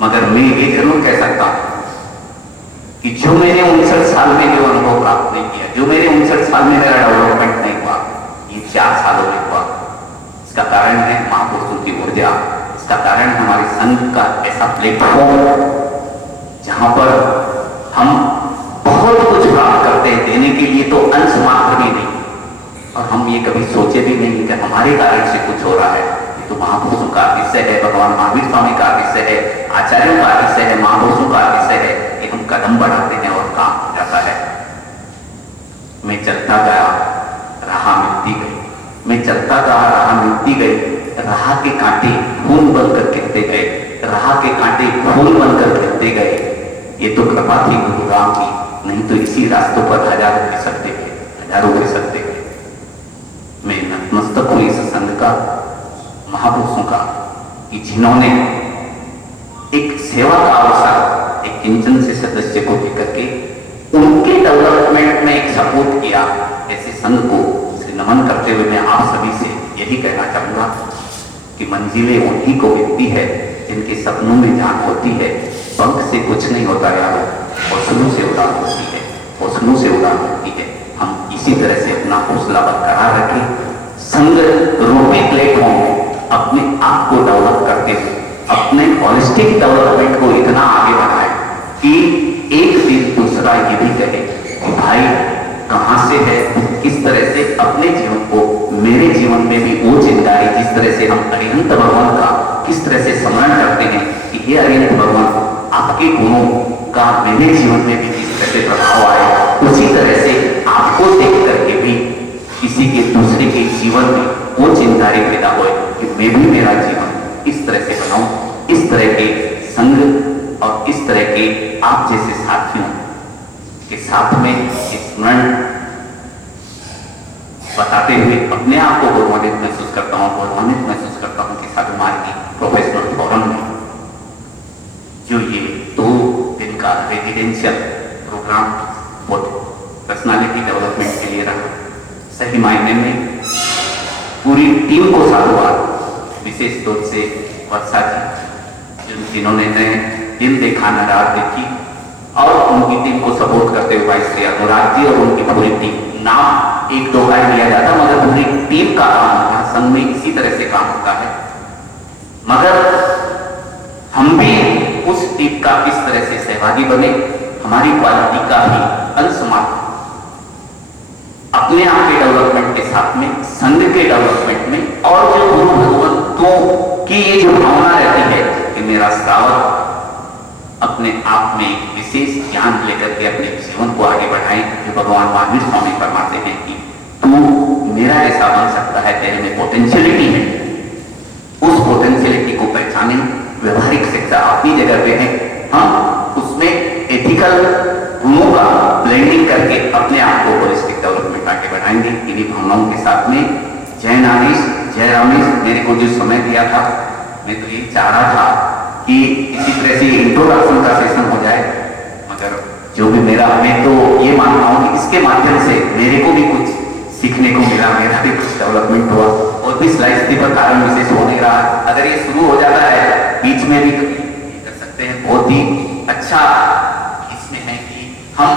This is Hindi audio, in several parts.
मगर मैं ये जरूर कह सकता हूं कि जो मैंने 59 साल में जो अनुभव प्राप्त नहीं किया, जो मेरे 59 साल में मेरा डेवलपमेंट नहीं हुआ, ये 4 सालों में हुआ। इसका कारण है महापुरुषों की ऊर्जा, इसका कारण है हमारे संघ का ऐसा प्लेटफॉर्म जहां पर हम बहुत कुछ प्राप्त करते हैं, देने के लिए तो अंश मात्र भी नहीं, और हम ये कभी सोचे भी नहीं कि हमारे कारण से कुछ हो रहा है। ये तो महापुरुषों का आतिश्य है, भगवान महावीर स्वामी का आतिश्य है, आचार्यों का आतिश्य है, महापुरुषों का आतिश्य है कि हम कदम बढ़ाते हैं और काम हो जाता है। मैं चलता गया, राह मिलती गई, मैं चलता गया, राह मिलती गई, राह के कांटे खून बनकर गिरते गए, राह के कांटे खून बनकर गिरते गए। ये तो कृपा थी गुरु राम की, नहीं तो इसी रास्तों पर हजारों गिर सकते थे, हजारों गिर सकते थे। मैं नतमस्तक हूं इस संघ का, महापुरुषों का, कि जिन्होंने एक सेवा का अवसर एक किंचन से सदस्य को लेकर के उनके डेवलपमेंट में एक सपोर्ट किया। ऐसे संघ को नमन करते हुए मैं आप सभी से यही कहना चाहूंगा कि मंजिलें उन्हीं को मिलती है जिनके सपनों में जान होती है। पंख से कुछ नहीं होता यारो, हौसलों से उड़ान होती है, हौसलों से उड़ान होती है। हम इसी तरह से अपना हौसला बरकरार रखें, संघ रूपी प्लेटफॉर्म में अपने आप को डेवलप करते हुए अपने होलिस्टिक डेवलपमेंट को इतना आगे बढ़ाएं कि एक दिन दूसरा ये भी कहे कि भाई कहां से है, किस तरह से अपने जीवन को, मेरे जीवन में भी वो चिंगारी, जिस तरह से हम अरिहंत भगवान का किस तरह से स्मरण करते हैं कि हे अरिहंत भगवान, आपके गुणों का मेरे जीवन में भी किस तरह से प्रभाव आए, उसी तरह से आपको देख करके भी किसी के दूसरे के जीवन में वो चिंगारी पैदा हो कि मैं भी मेरा जीवन इस तरह से बनाऊं। इस तरह के संग और इस तरह के आप जैसे साथियों के साथ में स्मरण बताते हुए अपने आप को गौरवान्वित महसूस करता हूं, गौरवान्वित महसूस करता हूं कि साधु मार्ग की प्रोफेशनल फोरम में जो ये 2 दिन का रेजिडेंशियल प्रोग्राम पर्सनालिटी डेवलपमेंट के लिए रहा, सही मायने में पूरी टीम को साधुवाद, विशेष तौर से वर्षा जी जिन्होंने दिन देखा न रात देखी, और उनकी टीम को सपोर्ट करते हुए भाई श्री अनुराग जी और उनकी पूरी टीम। नाम 1-2 बार लिया जाता, मगर पूरी टीम का काम होता है, संघ में इसी तरह से काम होता है। मगर हम भी उस टीम का किस तरह से सहभागी बने, हमारी क्वालिटी का भी अंश मात्र अपने आप के डेवलपमेंट के साथ में, संघ के डेवलपमेंट में, और जो गुरु भगवंतों की ये जो भावना रहती है कि मेरा श्रावक अपने आप में एक विशेष ज्ञान लेकर के अपने जीवन को आगे बढ़ाएं, जो भगवान महावीर स्वामी फरमाते हैं कि तू मेरा ऐसा बन सकता है, तेरे में पोटेंशियलिटी है, उस पोटेंशियलिटी को पहचाने। व्यवहारिक शिक्षा अपनी जगह पे है, हम उसमें एथिकल गुणों का ब्लेंडिंग करके अपने आप को होलिस्टिक डेवलपमेंट आगे बढ़ाएंगे। इन्हीं भावनाओं के साथ में जय नानीश, जय रमेश, मेरे को जो समय दिया था, मैं तो ये चाह रहा था कि इसी तरह से इंट्रोडक्शन का सेशन हो जाए, मगर जो भी मेरा, मैं तो ये मानता हूं कि इसके माध्यम से मेरे को भी कुछ सीखने को मिला, मेरा भी कुछ डेवलपमेंट हुआ। और भी स्लाइड्स थी पर कारण विशेष हो नहीं रहा, अगर ये शुरू हो जाता है बीच में भी कर सकते हैं। बहुत ही अच्छा इसमें है कि हम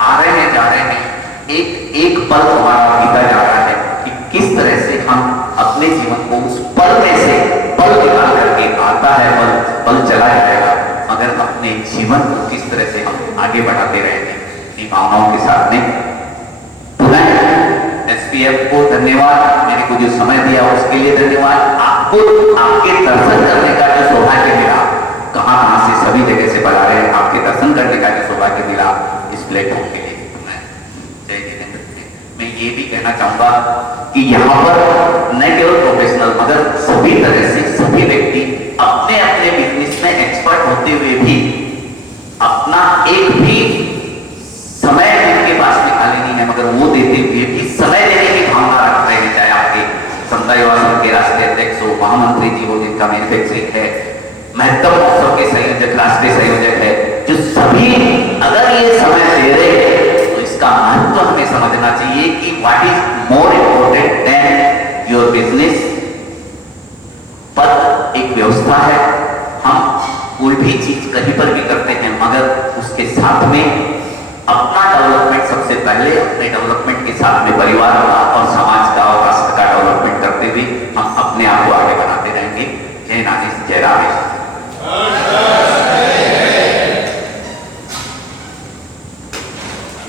आ रहे हैं, जा रहे हैं, एक एक पल हमारा बीता जा रहा है कि किस तरह से हम अपने जीवन को उस पल में से पल निकाल करके, आता है पल चला जाएगा, मगर अपने जीवन को किस तरह से हम आगे बढ़ाते रहेंगे। इन भावनाओं के साथ में पुनः एसपीएफ को धन्यवाद, मेरे को जो समय दिया उसके लिए धन्यवाद। आपको आपके दर्शन करने का जो सौभाग्य मिला, कहां से सभी जगह से बुला रहे हैं, आपके दर्शन करने का जो सौभाग्य मिला इस प्लेटफॉर्म के लिए जय जितेंद्र। मैं ये भी कहना चाहूंगा कि यहाँ पर न केवल प्रोफेशनल मगर सभी तरह से सभी व्यक्ति अपने अपने बिजनेस में एक्सपर्ट होते हुए भी अपना एक भी समय जिनके पास निकाले नहीं है, मगर वो देते हुए भी समय देने की भावना रख रहे हैं। चाहे आपके समता युवा संघ के राष्ट्रीय अध्यक्ष हो, महामंत्री जी हो, जिनका मैन्युफैक्चरिंग है, महत्व महोत्सव के संयोजक, राष्ट्रीय संयोजक है, जो सभी अगर ये समय दे रहे हैं तो इसका महत्व हमें समझना चाहिए कि what is more important than your business. पद एक व्यवस्था है, हम कोई भी चीज कहीं पर भी करते हैं, मगर उसके साथ में अपना डेवलपमेंट सबसे पहले, अपने डेवलपमेंट के साथ में परिवार